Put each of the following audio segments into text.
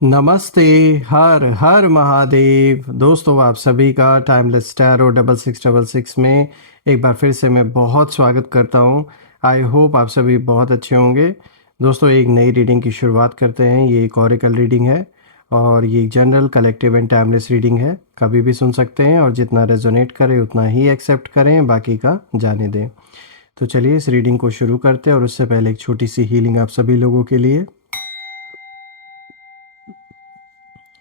नमस्ते। हर हर महादेव। दोस्तों, आप सभी का टाइमलेस टैरो 6666 में एक बार फिर से मैं बहुत स्वागत करता हूं। आई होप आप सभी बहुत अच्छे होंगे। दोस्तों, एक नई रीडिंग की शुरुआत करते हैं। ये एक ऑरेकल रीडिंग है और ये general collective and timeless reading है। कभी भी सुन सकते हैं और जितना रेजोनेट करे उतना ही एक्सेप्ट करें, बाकी का जाने दें। तो चलिए इस रीडिंग को शुरू करते हैं और उससे पहले एक छोटी सी हीलिंग आप सभी लोगों के लिए।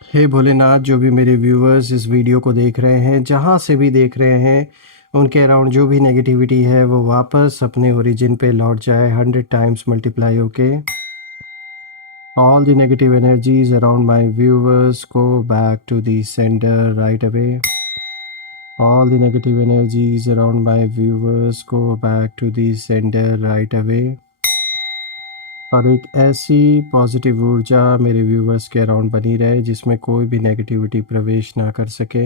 हे भोलेनाथ, जो भी मेरे व्यूअर्स इस वीडियो को देख रहे हैं, जहाँ से भी देख रहे हैं, उनके अराउंड जो भी नेगेटिविटी है वो वापस अपने ओरिजिन पे लौट जाए 100 टाइम्स मल्टीप्लाई होके। All the negative energies around my viewers go back to the centre right away. All the negative energies around my viewers go back to the centre right away. और एक ऐसी positive ऊर्जा मेरे viewers के around बनी रहे जिसमें कोई भी नेगेटिविटी प्रवेश ना कर सके।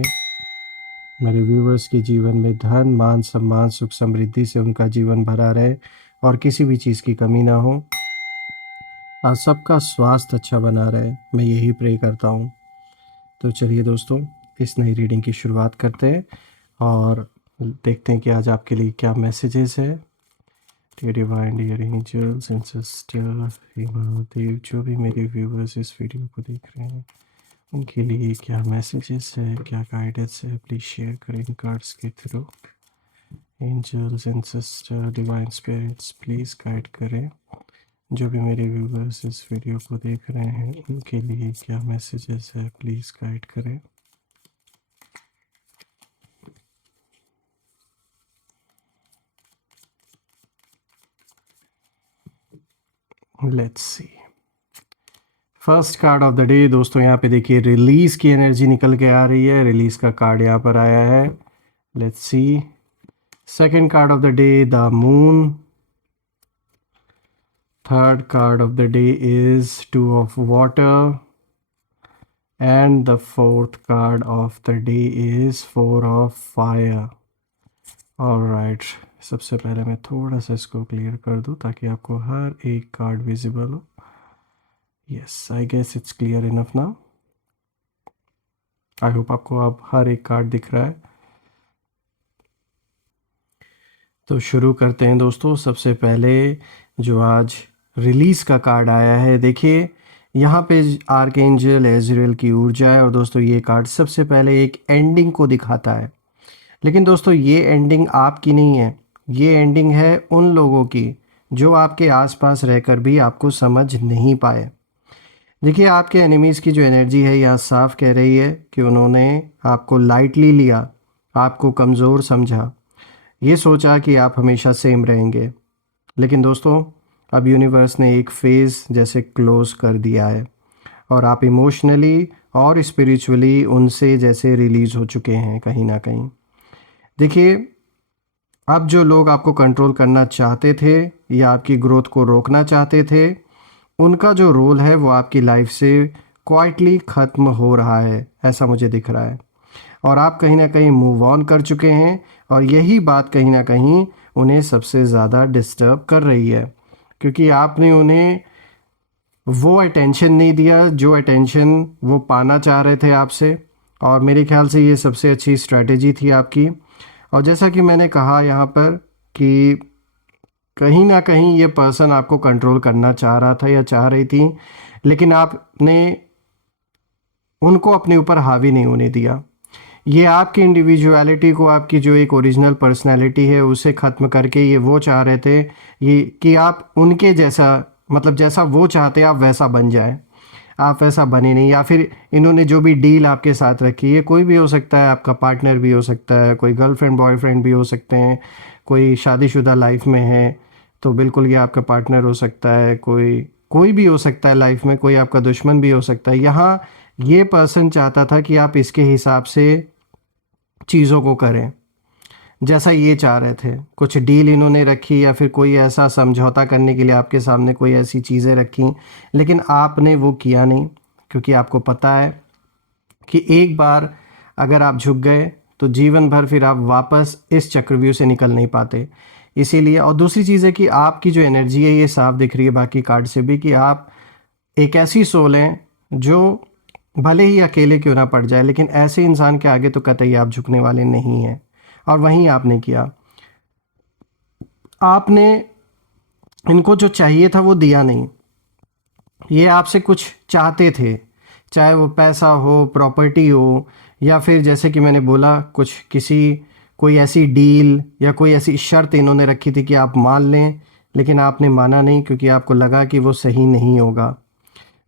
मेरे व्यूवर्स के जीवन में धन, मान, सम्मान, सुख, समृद्धि से उनका जीवन भरा रहे और किसी भी चीज़ की कमी ना हो। और सबका स्वास्थ्य अच्छा बना रहे, मैं यही प्रे करता हूँ। तो चलिए दोस्तों, इस नई रीडिंग की शुरुआत करते हैं और देखते हैं कि आज आपके लिए क्या मैसेजेस है। Dear divine, dear angels and sister, हे महादेव, जो भी मेरे व्यूवर्स इस वीडियो को देख रहे हैं उनके लिए क्या मैसेजेस है, क्या गाइडेंस है, प्लीज़ शेयर करें इन कार्ड्स के through. Angels and sister, divine spirits, please guide करें जो भी मेरे व्यूवर्स इस वीडियो को देख रहे हैं उनके लिए क्या मैसेजेस है, प्लीज़ गाइड करें। Let's see. First card of the day दोस्तों, यहाँ पे देखिए रिलीज़ की एनर्जी निकल के आ रही है। रिलीज़ का कार्ड यहाँ पर आया है। Let's see. Second card of the day, the moon. Third card of the day is Two of Water, and the fourth card of the day is Four of Fire. Alright, सबसे पहले मैं थोड़ा सा इसको क्लियर कर दूं ताकि आपको हर एक कार्ड विजिबल हो। Yes, I guess it's clear enough now. I hope आपको अब हर एक कार्ड दिख रहा है। तो शुरू करते हैं दोस्तों। सबसे पहले जो आज रिलीज़ का कार्ड आया है, देखिए यहाँ पे आर्कएंजल एजरेल की ऊर्जा है। और दोस्तों ये कार्ड सबसे पहले एक एंडिंग को दिखाता है, लेकिन दोस्तों ये एंडिंग आपकी नहीं है। ये एंडिंग है उन लोगों की जो आपके आसपास रहकर भी आपको समझ नहीं पाए। देखिए आपके एनिमीज़ की जो एनर्जी है यहाँ साफ कह रही है कि उन्होंने आपको लाइटली लिया, आपको कमज़ोर समझा, ये सोचा कि आप हमेशा सेम रहेंगे। लेकिन दोस्तों अब यूनिवर्स ने एक फ़ेज़ जैसे क्लोज़ कर दिया है और आप इमोशनली और स्पिरिचुअली उनसे जैसे रिलीज़ हो चुके हैं कहीं ना कहीं। देखिए अब जो लोग आपको कंट्रोल करना चाहते थे या आपकी ग्रोथ को रोकना चाहते थे, उनका जो रोल है वो आपकी लाइफ से क्वाइटली ख़त्म हो रहा है, ऐसा मुझे दिख रहा है। और आप कहीं ना कहीं मूव ऑन कर चुके हैं और यही बात कहीं ना कहीं उन्हें सबसे ज़्यादा डिस्टर्ब कर रही है, क्योंकि आपने उन्हें वो अटेंशन नहीं दिया जो अटेंशन वो पाना चाह रहे थे आपसे। और मेरे ख्याल से ये सबसे अच्छी स्ट्रैटेजी थी आपकी। और जैसा कि मैंने कहा यहाँ पर कि कहीं ना कहीं ये पर्सन आपको कंट्रोल करना चाह रहा था या चाह रही थी, लेकिन आपने उनको अपने ऊपर हावी नहीं होने दिया। ये आपकी इंडिविजुअलिटी को, आपकी जो एक ओरिजिनल पर्सनैलिटी है उसे ख़त्म करके ये वो चाह रहे थे ये कि आप उनके जैसा, मतलब जैसा वो चाहते आप वैसा बन जाए। आप वैसा बने नहीं, या फिर इन्होंने जो भी डील आपके साथ रखी है, कोई भी हो सकता है, आपका पार्टनर भी हो सकता है, कोई गर्लफ्रेंड बॉयफ्रेंड भी हो सकते हैं, कोई शादीशुदा लाइफ में है तो बिल्कुल ये आपका पार्टनर हो सकता है, कोई कोई भी हो सकता है लाइफ में, कोई आपका दुश्मन भी हो सकता है। यहाँ ये पर्सन चाहता था कि आप इसके हिसाब से चीज़ों को करें जैसा ये चाह रहे थे। कुछ डील इन्होंने रखी या फिर कोई ऐसा समझौता करने के लिए आपके सामने कोई ऐसी चीज़ें रखी, लेकिन आपने वो किया नहीं, क्योंकि आपको पता है कि एक बार अगर आप झुक गए तो जीवन भर फिर आप वापस इस चक्रव्यूह से निकल नहीं पाते। इसीलिए, और दूसरी चीज़ है कि आपकी जो एनर्जी है ये साफ दिख रही है बाकी कार्ड से भी कि आप एक ऐसी सोल हैं जो भले ही अकेले क्यों ना पड़ जाए, लेकिन ऐसे इंसान के आगे तो कतई आप झुकने वाले नहीं हैं। और वहीं आपने किया, आपने इनको जो चाहिए था वो दिया नहीं। ये आपसे कुछ चाहते थे, चाहे वो पैसा हो, प्रॉपर्टी हो, या फिर जैसे कि मैंने बोला कुछ किसी कोई ऐसी डील या कोई ऐसी शर्त इन्होंने रखी थी कि आप मान लें, लेकिन आपने माना नहीं क्योंकि आपको लगा कि वो सही नहीं होगा।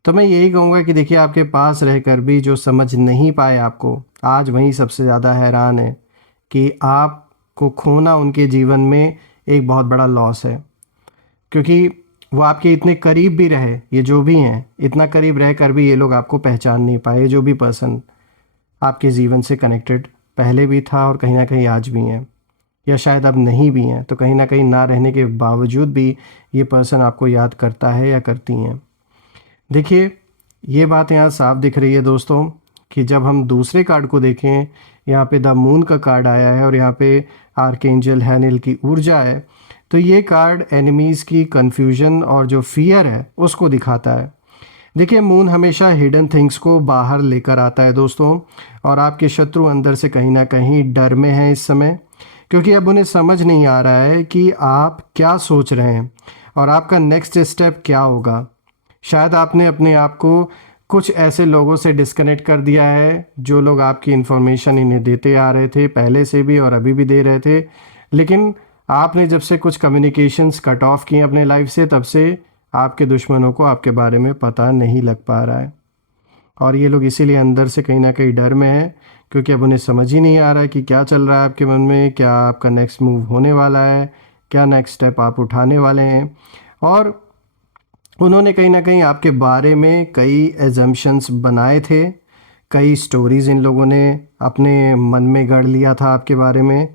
तो मैं यही कहूँगा कि देखिए, आपके पास रहकर भी जो समझ नहीं पाए आपको, आज वही सबसे ज़्यादा हैरान है कि आपको खोना उनके जीवन में एक बहुत बड़ा लॉस है। क्योंकि वो आपके इतने करीब भी रहे, ये जो भी हैं, इतना करीब रहकर भी ये लोग आपको पहचान नहीं पाए, जो भी पर्सन आपके जीवन से कनेक्टेड पहले भी था और कहीं न कहीं आज भी हैं, या शायद अब नहीं भी हैं, तो कहीं न कहीं ना रहने के बावजूद भी ये पर्सन आपको याद करता है या करती हैं। देखिए, ये बात यहाँ साफ दिख रही है दोस्तों कि जब हम दूसरे कार्ड को देखें, यहाँ पे द मून का कार्ड आया है और यहाँ पे आर्कएंजल हैनेल की ऊर्जा है, तो ये कार्ड एनिमीज़ की कन्फ्यूजन और जो फियर है उसको दिखाता है। देखिए, मून हमेशा हिडन थिंग्स को बाहर लेकर आता है दोस्तों, और आपके शत्रु अंदर से कहीं ना कहीं डर में हैं इस समय, क्योंकि अब उन्हें समझ नहीं आ रहा है कि आप क्या सोच रहे हैं और आपका नेक्स्ट स्टेप क्या होगा। शायद आपने अपने आप को कुछ ऐसे लोगों से डिस्कनेक्ट कर दिया है जो लोग आपकी इन्फॉर्मेशन इन्हें देते आ रहे थे पहले से भी और अभी भी दे रहे थे, लेकिन आपने जब से कुछ कम्युनिकेशंस कट ऑफ किए अपने लाइफ से, तब से आपके दुश्मनों को आपके बारे में पता नहीं लग पा रहा है। और ये लोग इसीलिए अंदर से कहीं ना कहीं डर में हैं, क्योंकि अब उन्हें समझ ही नहीं आ रहा है कि क्या चल रहा है आपके मन में, क्या आपका नेक्स्ट मूव होने वाला है, क्या नेक्स्ट स्टेप आप उठाने वाले हैं। और उन्होंने कहीं ना कहीं आपके बारे में कई एजम्पशंस बनाए थे, कई स्टोरीज़ इन लोगों ने अपने मन में गढ़ लिया था आपके बारे में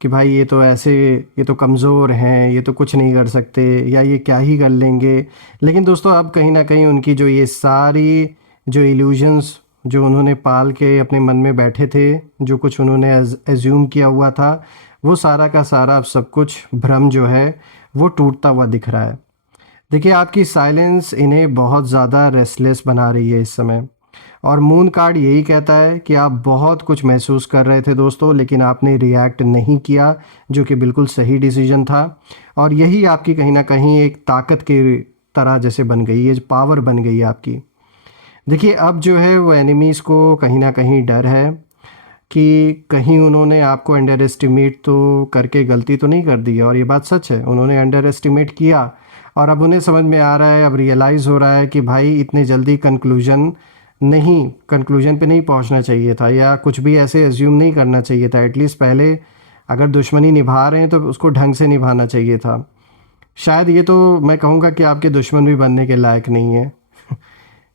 कि भाई ये तो ऐसे, ये तो कमज़ोर हैं, ये तो कुछ नहीं कर सकते, या ये क्या ही कर लेंगे। लेकिन दोस्तों, अब कहीं ना कहीं उनकी जो ये सारी जो इल्यूजन्स जो उन्होंने पाल के अपने मन में बैठे थे, जो कुछ उन्होंने एज्यूम किया हुआ था, वो सारा का सारा अब सब कुछ भ्रम जो है वो टूटता हुआ दिख रहा है। देखिए, आपकी साइलेंस इन्हें बहुत ज़्यादा रेस्टलेस बना रही है इस समय, और मून कार्ड यही कहता है कि आप बहुत कुछ महसूस कर रहे थे दोस्तों, लेकिन आपने रिएक्ट नहीं किया, जो कि बिल्कुल सही डिसीजन था। और यही आपकी कहीं ना कहीं एक ताकत की तरह जैसे बन गई है, पावर बन गई है आपकी। देखिए, अब जो है वो एनिमीज़ को कहीं ना कहीं डर है कि कहीं उन्होंने आपको अंडर एस्टिमेट तो करके गलती तो नहीं कर दी है, और ये बात सच है, उन्होंने अंडर एस्टिमेट किया और अब उन्हें समझ में आ रहा है, अब रियलाइज़ हो रहा है कि भाई इतने जल्दी कंक्लूजन पे नहीं पहुंचना चाहिए था, या कुछ भी ऐसे एज्यूम नहीं करना चाहिए था। एटलीस्ट पहले अगर दुश्मनी निभा रहे हैं तो उसको ढंग से निभाना चाहिए था। शायद ये तो मैं कहूँगा कि आपके दुश्मन भी बनने के लायक नहीं है।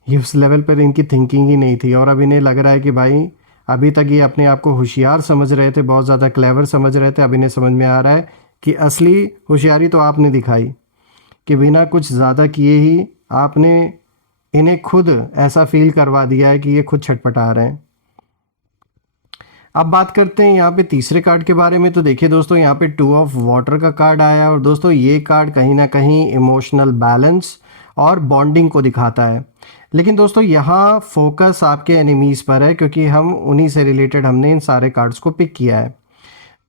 ये उस लेवल पर इनकी थिंकिंग ही नहीं थी, और अब इन्हें लग रहा है कि भाई अभी तक ये अपने आप को होशियार समझ रहे थे, बहुत ज़्यादा क्लेवर समझ रहे थे, अब इन्हें समझ में आ रहा है कि असली होशियारी तो आपने दिखाई, कि बिना कुछ ज़्यादा किए ही आपने इन्हें खुद ऐसा फील करवा दिया है कि ये खुद छटपटा रहे हैं। अब बात करते हैं यहाँ पे तीसरे कार्ड के बारे में। तो देखिए दोस्तों, यहाँ पे 2 ऑफ वाटर का कार्ड आया, और दोस्तों ये कार्ड कहीं ना कहीं इमोशनल बैलेंस और बॉन्डिंग को दिखाता है। लेकिन दोस्तों, यहाँ फोकस आपके एनिमीज़ पर है, क्योंकि हम उन्हीं से रिलेटेड हमने इन सारे कार्ड्स को पिक किया है।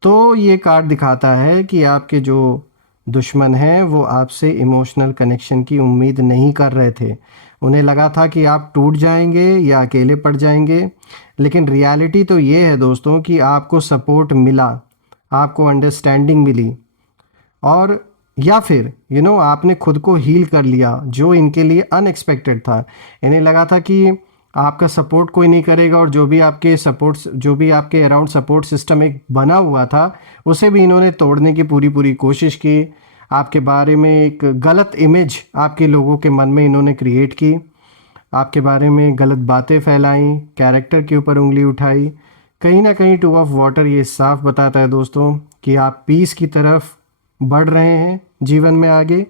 तो ये कार्ड दिखाता है कि आपके जो दुश्मन हैं वो आपसे इमोशनल कनेक्शन की उम्मीद नहीं कर रहे थे। उन्हें लगा था कि आप टूट जाएंगे या अकेले पड़ जाएंगे, लेकिन रियलिटी तो ये है दोस्तों कि आपको सपोर्ट मिला, आपको अंडरस्टैंडिंग मिली, और या फिर आपने खुद को हील कर लिया, जो इनके लिए अनएक्सपेक्टेड था। इन्हें लगा था कि आपका सपोर्ट कोई नहीं करेगा, और जो भी आपके अराउंड सपोर्ट सिस्टम एक बना हुआ था, उसे भी इन्होंने तोड़ने की पूरी पूरी कोशिश की। आपके बारे में एक गलत इमेज आपके लोगों के मन में इन्होंने क्रिएट की, आपके बारे में गलत बातें फैलाई, कैरेक्टर के ऊपर उंगली उठाई। कहीं ना कहीं 2 ऑफ वाटर ये साफ बताता है दोस्तों कि आप पीस की तरफ बढ़ रहे हैं जीवन में आगे।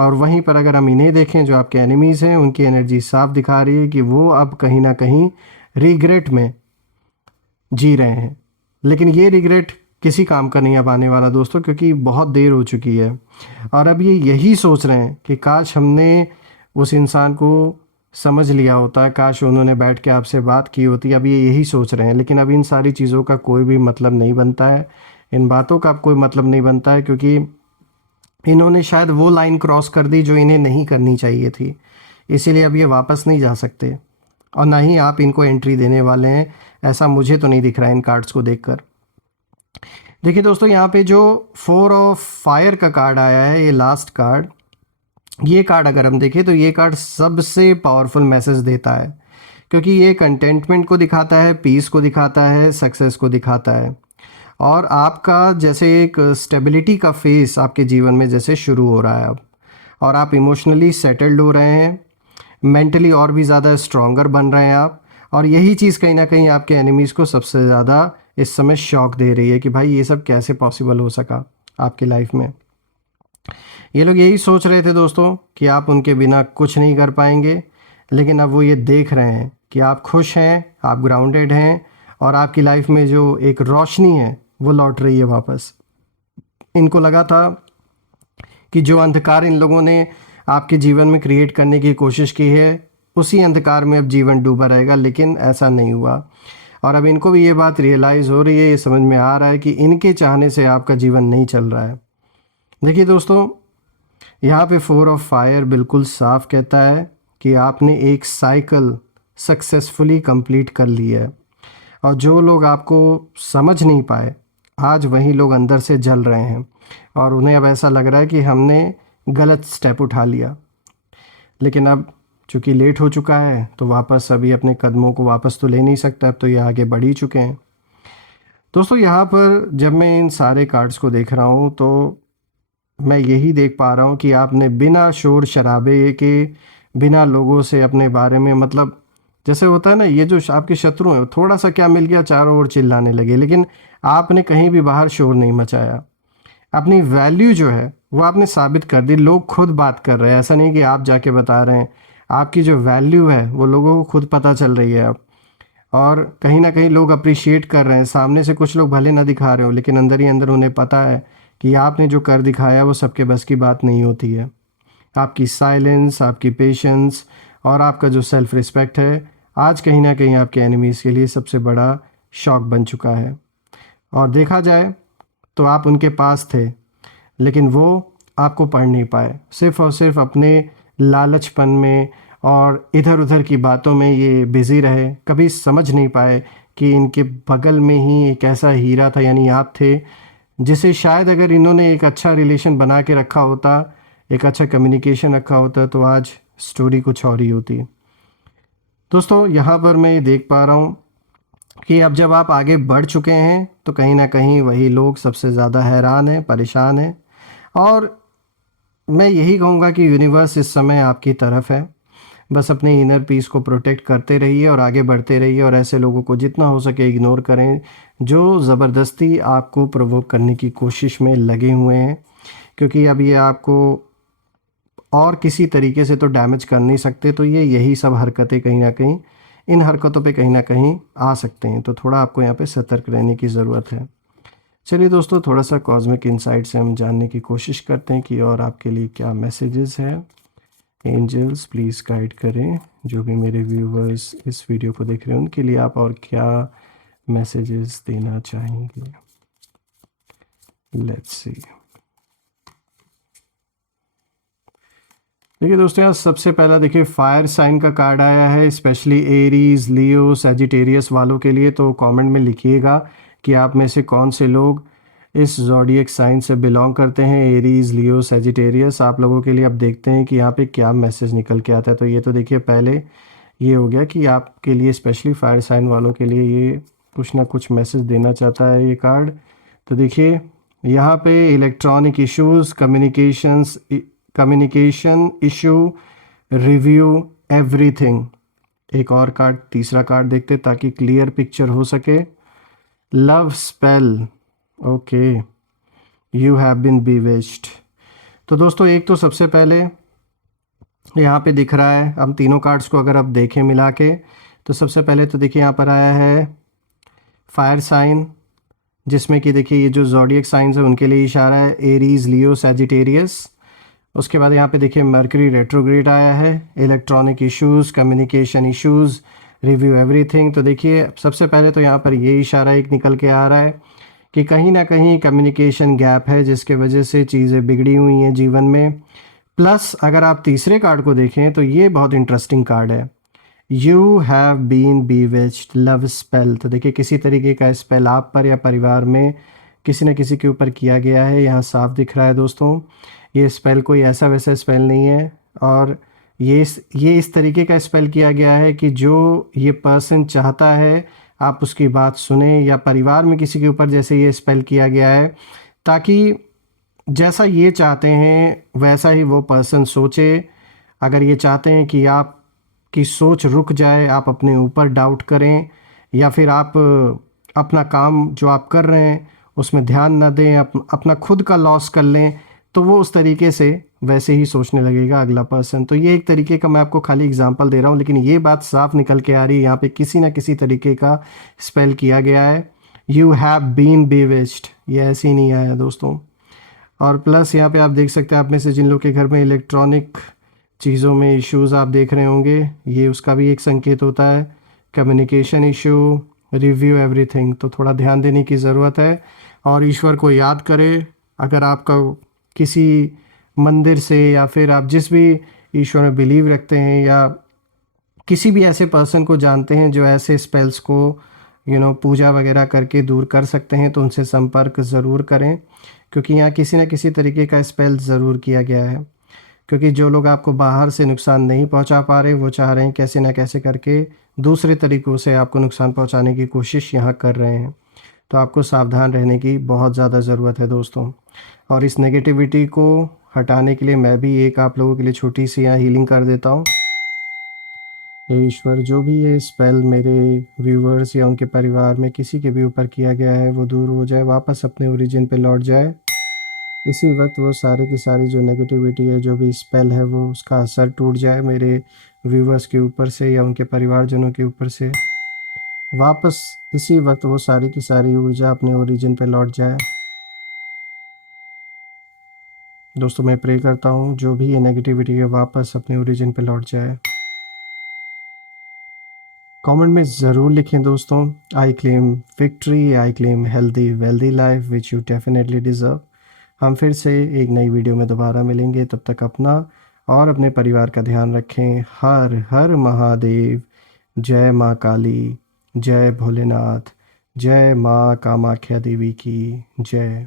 और वहीं पर अगर हम इन्हें देखें, जो आपके एनिमीज़ हैं, उनकी एनर्जी साफ दिखा रही है कि वो अब कहीं ना कहीं रिग्रेट में जी रहे हैं। लेकिन ये रिग्रेट किसी काम का नहीं अब आने वाला दोस्तों, क्योंकि बहुत देर हो चुकी है। और अब ये यही सोच रहे हैं कि काश हमने उस इंसान को समझ लिया होता, काश उन्होंने बैठ के आपसे बात की होती, अब ये यही सोच रहे हैं। लेकिन अब इन सारी चीज़ों का कोई भी मतलब नहीं बनता है, इन बातों का अब कोई मतलब नहीं बनता है, क्योंकि इन्होंने शायद वो लाइन क्रॉस कर दी जो इन्हें नहीं करनी चाहिए थी। इसीलिए अब ये वापस नहीं जा सकते, और ना ही आप इनको एंट्री देने वाले हैं, ऐसा मुझे तो नहीं दिख रहा है इन कार्ड्स को देखकर। देखिए दोस्तों, यहाँ पे जो 4 ऑफ फायर का कार्ड आया है, ये लास्ट कार्ड, ये कार्ड अगर हम देखें तो ये कार्ड सबसे पावरफुल मैसेज देता है, क्योंकि ये कंटेंटमेंट को दिखाता है, पीस को दिखाता है, सक्सेस को दिखाता है, और आपका जैसे एक स्टेबिलिटी का फेस आपके जीवन में जैसे शुरू हो रहा है अब, और आप इमोशनली सेटल्ड हो रहे हैं, मेंटली और भी ज़्यादा स्ट्रॉन्गर बन रहे हैं आप। और यही चीज़ कहीं ना कहीं आपके एनिमीज़ को सबसे ज़्यादा इस समय शॉक दे रही है कि भाई ये सब कैसे पॉसिबल हो सका आपकी लाइफ में। ये लोग यही सोच रहे थे दोस्तों कि आप उनके बिना कुछ नहीं कर पाएंगे, लेकिन अब वो ये देख रहे हैं कि आप खुश हैं, आप ग्राउंडेड हैं, और आपकी लाइफ में जो एक रोशनी है वो लौट रही है वापस। इनको लगा था कि जो अंधकार इन लोगों ने आपके जीवन में क्रिएट करने की कोशिश की है, उसी अंधकार में अब जीवन डूबा रहेगा, लेकिन ऐसा नहीं हुआ। और अब इनको भी ये बात रियलाइज़ हो रही है, ये समझ में आ रहा है कि इनके चाहने से आपका जीवन नहीं चल रहा है। देखिए दोस्तों, यहाँ पे 4 ऑफ फायर बिल्कुल साफ कहता है कि आपने एक साइकिल सक्सेसफुली कंप्लीट कर ली है, और जो लोग आपको समझ नहीं पाए, आज वही लोग अंदर से जल रहे हैं, और उन्हें अब ऐसा लग रहा है कि हमने गलत स्टेप उठा लिया। लेकिन अब चूँकि लेट हो चुका है, तो वापस अभी अपने कदमों को वापस तो ले नहीं सकता, अब तो ये आगे बढ़ ही चुके हैं। दोस्तों, यहाँ पर जब मैं इन सारे कार्ड्स को देख रहा हूँ, तो मैं यही देख पा रहा हूँ कि आपने बिना शोर शराबे के, बिना लोगों से अपने बारे में, मतलब जैसे होता है ना, ये जो आपके शत्रु हैं, थोड़ा सा क्या मिल गया चारों ओर चिल्लाने लगे, लेकिन आपने कहीं भी बाहर शोर नहीं मचाया। अपनी वैल्यू जो है वो आपने साबित कर दी, लोग खुद बात कर रहे हैं, ऐसा नहीं कि आप जाके बता रहे हैं। आपकी जो वैल्यू है वो लोगों को खुद पता चल रही है अब, और कहीं ना कहीं लोग अप्रिशिएट कर रहे हैं। सामने से कुछ लोग भले ना दिखा रहे हो, लेकिन अंदर ही अंदर उन्हें पता है कि आपने जो कर दिखाया वो सबके बस की बात नहीं होती है। आपकी साइलेंस, आपकी पेशेंस, और आपका जो सेल्फ रिस्पेक्ट है, आज कहीं ना कहीं आपके एनिमीज़ के लिए सबसे बड़ा शॉक बन चुका है। और देखा जाए तो आप उनके पास थे, लेकिन वो आपको पढ़ नहीं पाए, सिर्फ़ और सिर्फ अपने लालचपन में और इधर उधर की बातों में ये बिज़ी रहे। कभी समझ नहीं पाए कि इनके बगल में ही एक ऐसा हीरा था, यानी आप थे, जिसे शायद अगर इन्होंने एक अच्छा रिलेशन बना के रखा होता, एक अच्छा कम्युनिकेशन रखा होता, तो आज स्टोरी कुछ और ही होती। दोस्तों, यहाँ पर मैं ये देख पा रहा हूँ कि अब जब आप आगे बढ़ चुके हैं, तो कहीं ना कहीं वही लोग सबसे ज़्यादा हैरान हैं, परेशान हैं, और मैं यही कहूँगा कि यूनिवर्स इस समय आपकी तरफ है। बस अपने इनर पीस को प्रोटेक्ट करते रहिए और आगे बढ़ते रहिए, और ऐसे लोगों को जितना हो सके इग्नोर करें जो ज़बरदस्ती आपको प्रोवोक करने की कोशिश में लगे हुए हैं, क्योंकि अब ये आपको और किसी तरीके से तो डैमेज कर नहीं सकते, तो ये यही सब हरकतें कहीं ना कहीं, इन हरकतों पे कहीं ना कहीं आ सकते हैं। तो थोड़ा आपको यहाँ पे सतर्क रहने की ज़रूरत है। चलिए दोस्तों, थोड़ा सा कॉस्मिक इनसाइट से हम जानने की कोशिश करते हैं कि और आपके लिए क्या मैसेजेस है। एंजल्स प्लीज़ गाइड करें जो भी मेरे व्यूवर्स इस वीडियो को देख रहे हैं, उनके लिए आप और क्या मैसेजेस देना चाहेंगे। Let's see. देखिए दोस्तों, यहाँ सबसे पहला देखिए फायर साइन का कार्ड आया है, स्पेशली एरीज, लियो, सजिटेरियस वालों के लिए। तो कमेंट में लिखिएगा कि आप में से कौन से लोग इस ज़ोडिएक साइन से बिलोंग करते हैं, एरीज, लियो, सजिटेरियस। आप लोगों के लिए अब देखते हैं कि यहाँ पे क्या मैसेज निकल के आता है। तो ये तो देखिए पहले ये हो गया कि आपके लिए स्पेशली फायर साइन वालों के लिए ये कुछ ना कुछ मैसेज देना चाहता है ये कार्ड। तो देखिए यहाँ पे electronic issues, communication issue, review, everything. एक और कार्ड, तीसरा कार्ड देखते ताकि क्लियर पिक्चर हो सके। Love spell, okay, you have been bewitched. तो दोस्तों, एक तो सबसे पहले यहाँ पे दिख रहा है, हम तीनों कार्ड्स को अगर आप देखें मिला के, तो सबसे पहले तो देखिए यहाँ पर आया है फायर साइन, जिसमें कि देखिए ये जो ज़ोडिएक साइंस है उनके लिए इशारा है, एरीज, लियो, सैजिटेरियस। उसके बाद यहाँ पे देखिए मरकरी रेट्रोग्रेड आया है, electronic issues, communication issues, review everything. तो देखिए सबसे पहले तो यहाँ पर ये इशारा एक निकल के आ रहा है कि कहीं ना कहीं कम्युनिकेशन गैप है जिसके वजह से चीज़ें बिगड़ी हुई हैं जीवन में। प्लस अगर आप तीसरे कार्ड को देखें तो ये बहुत इंटरेस्टिंग कार्ड है, you have been bewitched love spell. तो देखिए किसी तरीके का स्पेल आप पर या परिवार में किसी न किसी के ऊपर किया गया है, यहाँ साफ दिख रहा है दोस्तों। ये स्पेल कोई ऐसा वैसा स्पेल नहीं है, और ये इस तरीके का स्पेल किया गया है कि जो ये पर्सन चाहता है आप उसकी बात सुने, या परिवार में किसी के ऊपर जैसे ये स्पेल किया गया है ताकि जैसा ये चाहते हैं वैसा ही वो पर्सन सोचे। अगर ये चाहते हैं कि आप की सोच रुक जाए, आप अपने ऊपर डाउट करें, या फिर आप अपना काम जो आप कर रहे हैं उसमें ध्यान ना दें, अपना खुद का लॉस कर लें, तो वो उस तरीके से वैसे ही सोचने लगेगा अगला पर्सन। तो ये एक तरीके का मैं आपको खाली एग्जांपल दे रहा हूँ, लेकिन ये बात साफ निकल के आ रही है यहाँ पे किसी ना किसी तरीके का स्पेल किया गया है। यू हैव बीन बेविस्ड, ये ऐसे ही नहीं आया दोस्तों। और प्लस यहाँ पे आप देख सकते हैं, आप में से जिन लोग के घर में इलेक्ट्रॉनिक चीज़ों में इश्यूज़ आप देख रहे होंगे, ये उसका भी एक संकेत होता है, कम्युनिकेशन इशू, रिव्यू एवरीथिंग। तो थोड़ा ध्यान देने की ज़रूरत है और ईश्वर को याद करें। अगर आपका किसी मंदिर से या फिर आप जिस भी ईश्वर में बिलीव रखते हैं या किसी भी ऐसे पर्सन को जानते हैं जो ऐसे स्पेल्स को पूजा वगैरह करके दूर कर सकते हैं, तो उनसे संपर्क ज़रूर करें, क्योंकि यहाँ किसी न किसी तरीके का स्पेल ज़रूर किया गया है। क्योंकि जो लोग आपको बाहर से नुकसान नहीं पहुंचा पा रहे, वो चाह रहे हैं कैसे ना कैसे करके दूसरे तरीक़ों से आपको नुकसान पहुंचाने की कोशिश यहाँ कर रहे हैं। तो आपको सावधान रहने की बहुत ज़्यादा ज़रूरत है दोस्तों। और इस नेगेटिविटी को हटाने के लिए मैं भी एक आप लोगों के लिए छोटी सी यहाँ हीलिंग कर देता हूँ। हे ईश्वर, जो भी ये स्पेल मेरे व्यूवर्स या उनके परिवार में किसी के भी ऊपर किया गया है वो दूर हो जाए, वापस अपने ओरिजिन पे लौट जाए। इसी वक्त वो सारी की सारी जो नेगेटिविटी है, जो भी स्पेल है, वो उसका असर टूट जाए मेरे व्यूवर्स के ऊपर से या उनके परिवारजनों के ऊपर से। वापस इसी वक्त वो सारी की सारी ऊर्जा अपने ओरिजिन पे लौट जाए। दोस्तों मैं प्रे करता हूँ जो भी ये नेगेटिविटी है वापस अपने ओरिजिन पे लौट जाए। कमेंट में ज़रूर लिखें दोस्तों, I claim victory, I claim healthy wealthy life which you definitely deserve. हम फिर से एक नई वीडियो में दोबारा मिलेंगे, तब तक अपना और अपने परिवार का ध्यान रखें। हर हर महादेव। जय माँ काली, जय भोलेनाथ, जय माँ कामाख्या देवी की जय।